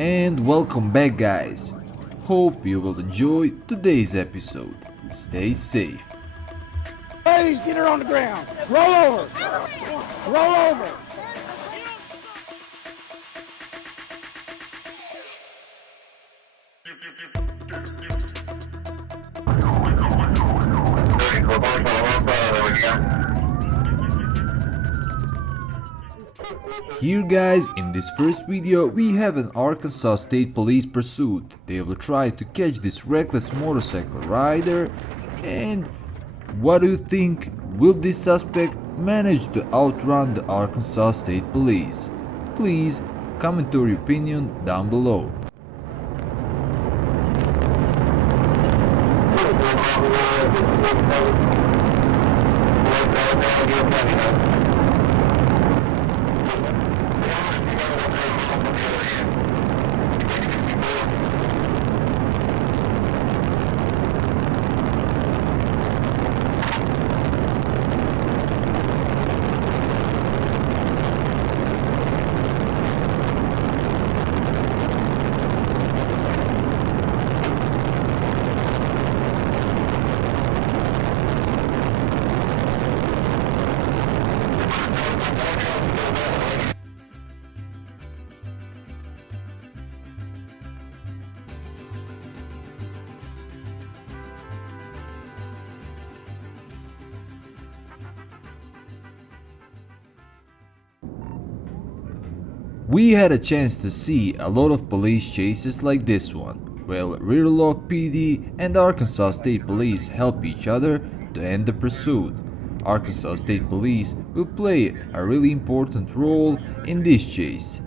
And welcome back, guys. Hope you will enjoy today's episode. Stay safe. Ladies, get her on the ground. Roll over. Roll over. Here, guys, in this first video we have an Arkansas State Police pursuit. They will try to catch this reckless motorcycle rider, and what do you think? Will this suspect manage to outrun the Arkansas State Police? Please comment your opinion down below. We had a chance to see a lot of police chases like this one. Well, Rear Lock PD and Arkansas State Police help each other to end the pursuit. Arkansas State Police will play a really important role in this chase.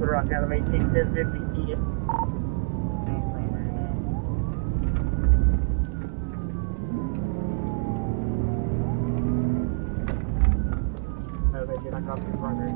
Rock out of 18, 10, 50 feet. No, they did not come to the primary.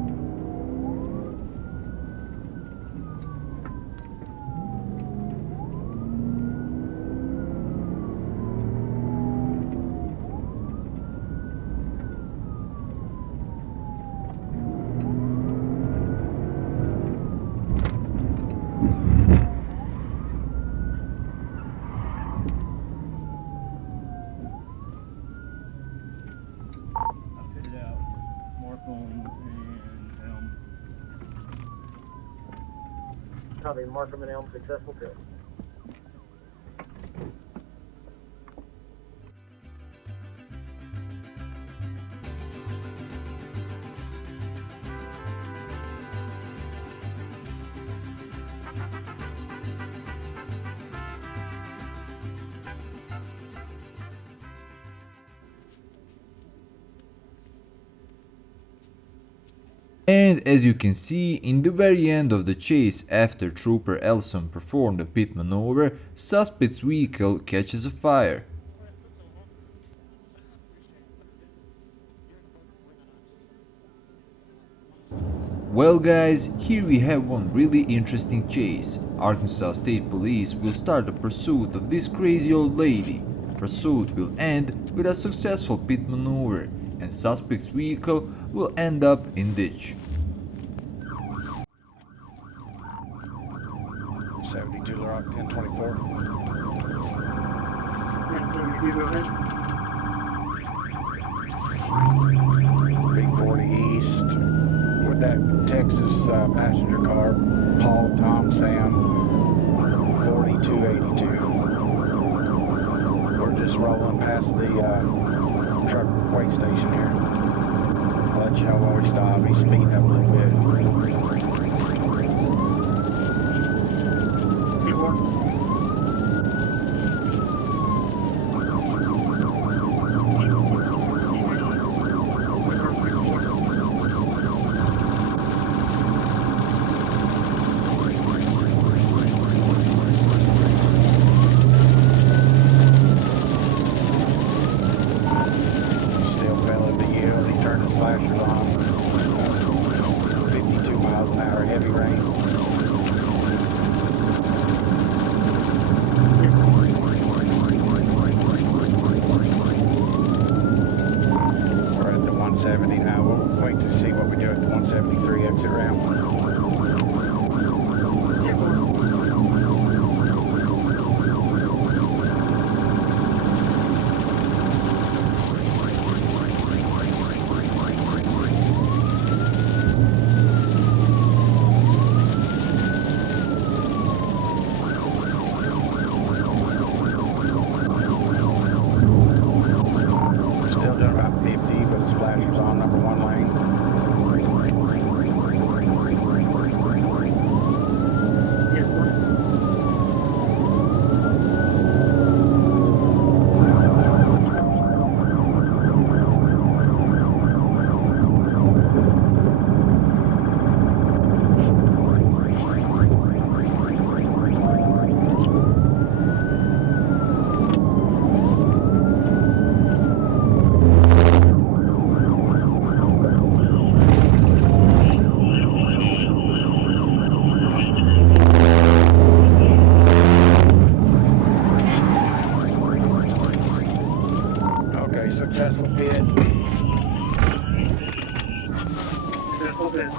Copy, Markham and Elm successful too. And as you can see, in the very end of the chase, after Trooper Elson performed a pit maneuver, suspect's vehicle catches a fire. Well, guys, here we have one really interesting chase. Arkansas State Police will start the pursuit of this crazy old lady. Pursuit will end with a successful pit maneuver, and suspect's vehicle will end up in ditch. 72 Rock 1024. 340 East with that Texas passenger car, Paul, Tom, Sam, 4282. We're just rolling past the truck weight station here. I'll let you know when we stop. He's speeding up a little bit. 73 exit ramp. Still doing about 50, but his flasher's on number 1 lane. Okay, successful bid. Successful bid.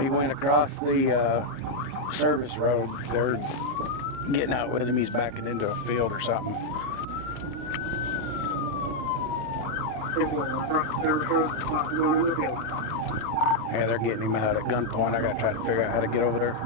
He went across the service road. They're getting out with him. He's backing into a field or something. Yeah, they're getting him out at gunpoint. I gotta try to figure out how to get over there.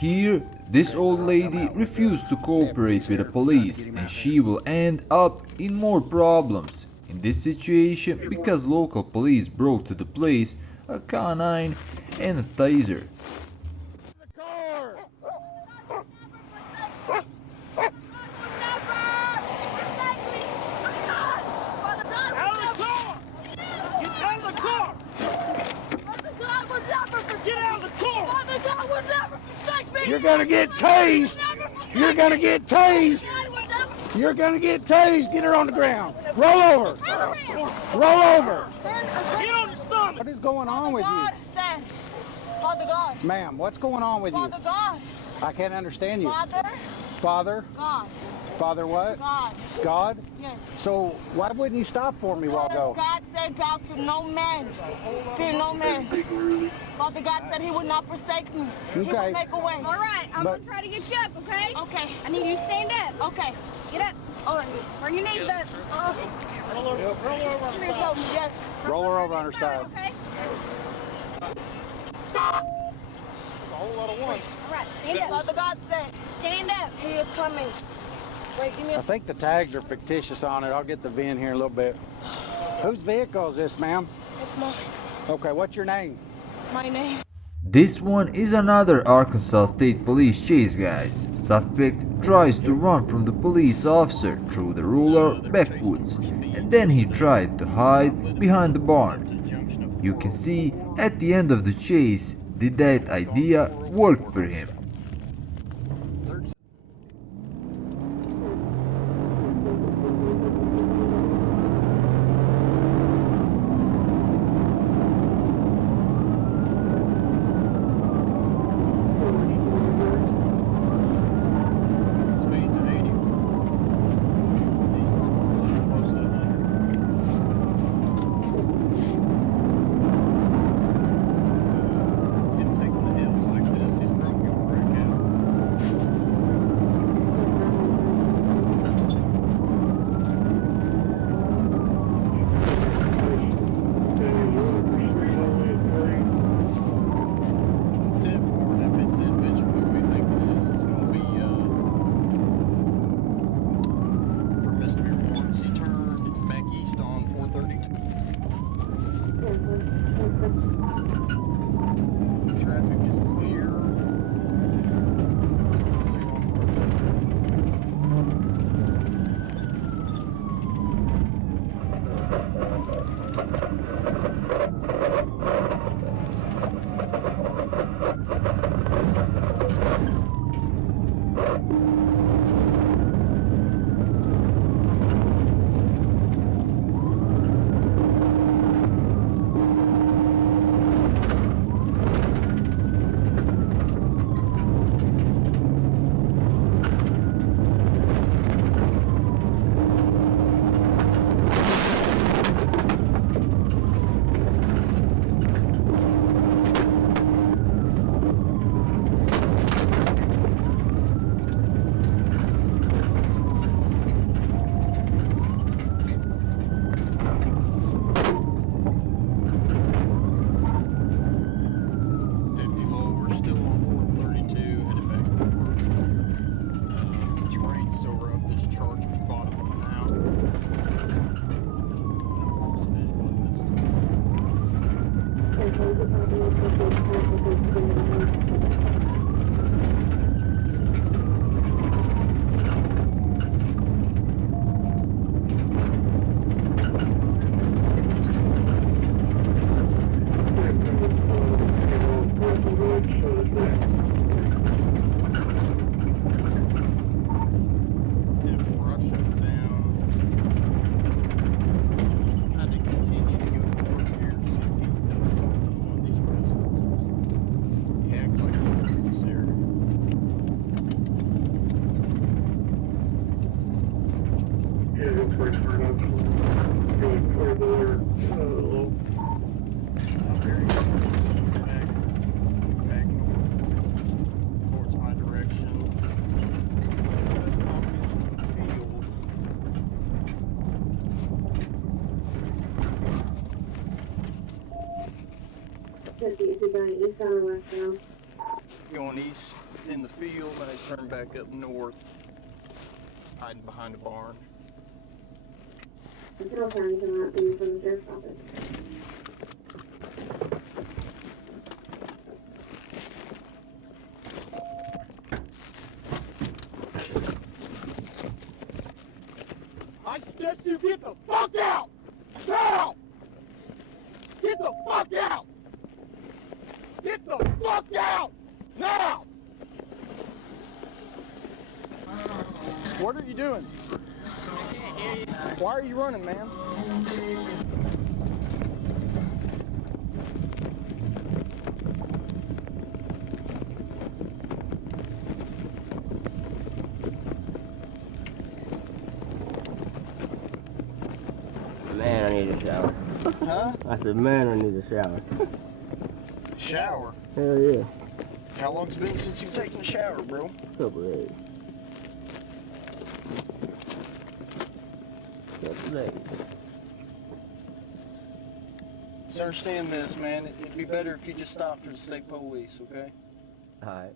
Here, this old lady refused to cooperate with the police and she will end up in more problems in this situation because local police brought to the place a canine and a taser. You're gonna get tased. You're gonna get tased. You're gonna get tased. Get her on the ground. Roll over. Roll over. Get on your stomach. What is going on with you? Stand. Father God. Ma'am, what's going on with you? Father God. I can't understand you. Father Father? God. Father what? God. God? Yes. So why wouldn't you stop for me a while ago? God said, "Bow to no man. Fear no man." Father God said He would not forsake me. He Okay. would make a way. All right, I'm But- gonna try to get you up, okay? Okay. I need you to stand up. Okay. Get up. All right. Bring your knees up. Please help me. Yes. Roll her over on her side. Okay? All right, stand up. Father God said Stand up. He is coming. Wait, give me I think the tags are fictitious on it. I'll get the VIN here in a little bit. Whose vehicle is this, ma'am? It's mine. Okay, what's your name? My name. This one is another Arkansas State Police chase, guys. Suspect tries to run from the police officer through the rural Backwoods and then he tried to hide behind the barn. You can see at the end of the chase did that idea work for him. Going east in the field, and he's turning back up north, hiding behind a barn. I suggest you get the fuck out! Now! Get the fuck out! Get the fuck out! Now! What are you doing? Why are you running, man? Man, I need a shower. Huh? I said, man, I need a shower. Shower? Hell yeah. How long's it been since you've taken a shower, bro? Couple days. Couple days. Just understand this, man. It'd be better if you just stopped for the state police, okay? Alright.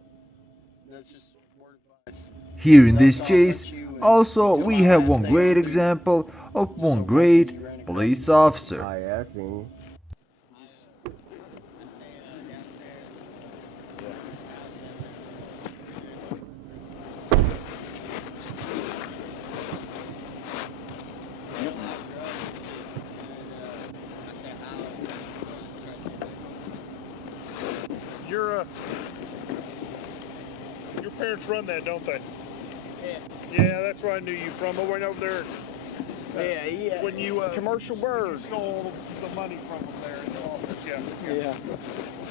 That's just word advice. Here in this chase, also we have one great example of one great police officer. Oh yeah, I seen you. Your parents run that, don't they? Yeah. Yeah, that's where I knew you from. I went over there. Yeah. When you Commercial bird. You stole the money from them there in the office. Yeah. Yeah.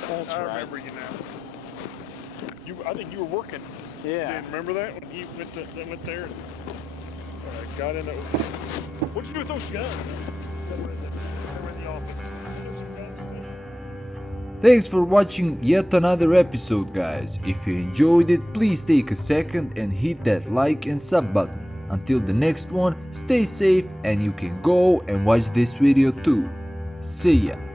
That's I right. remember you now. I think you were working. Yeah. You remember that when you went there and got in there? What'd you do with those guns? They were in the office. Thanks for watching yet another episode, guys. If you enjoyed it, please take a second and hit that like and sub button. Until the next one, stay safe and you can go and watch this video too. See ya.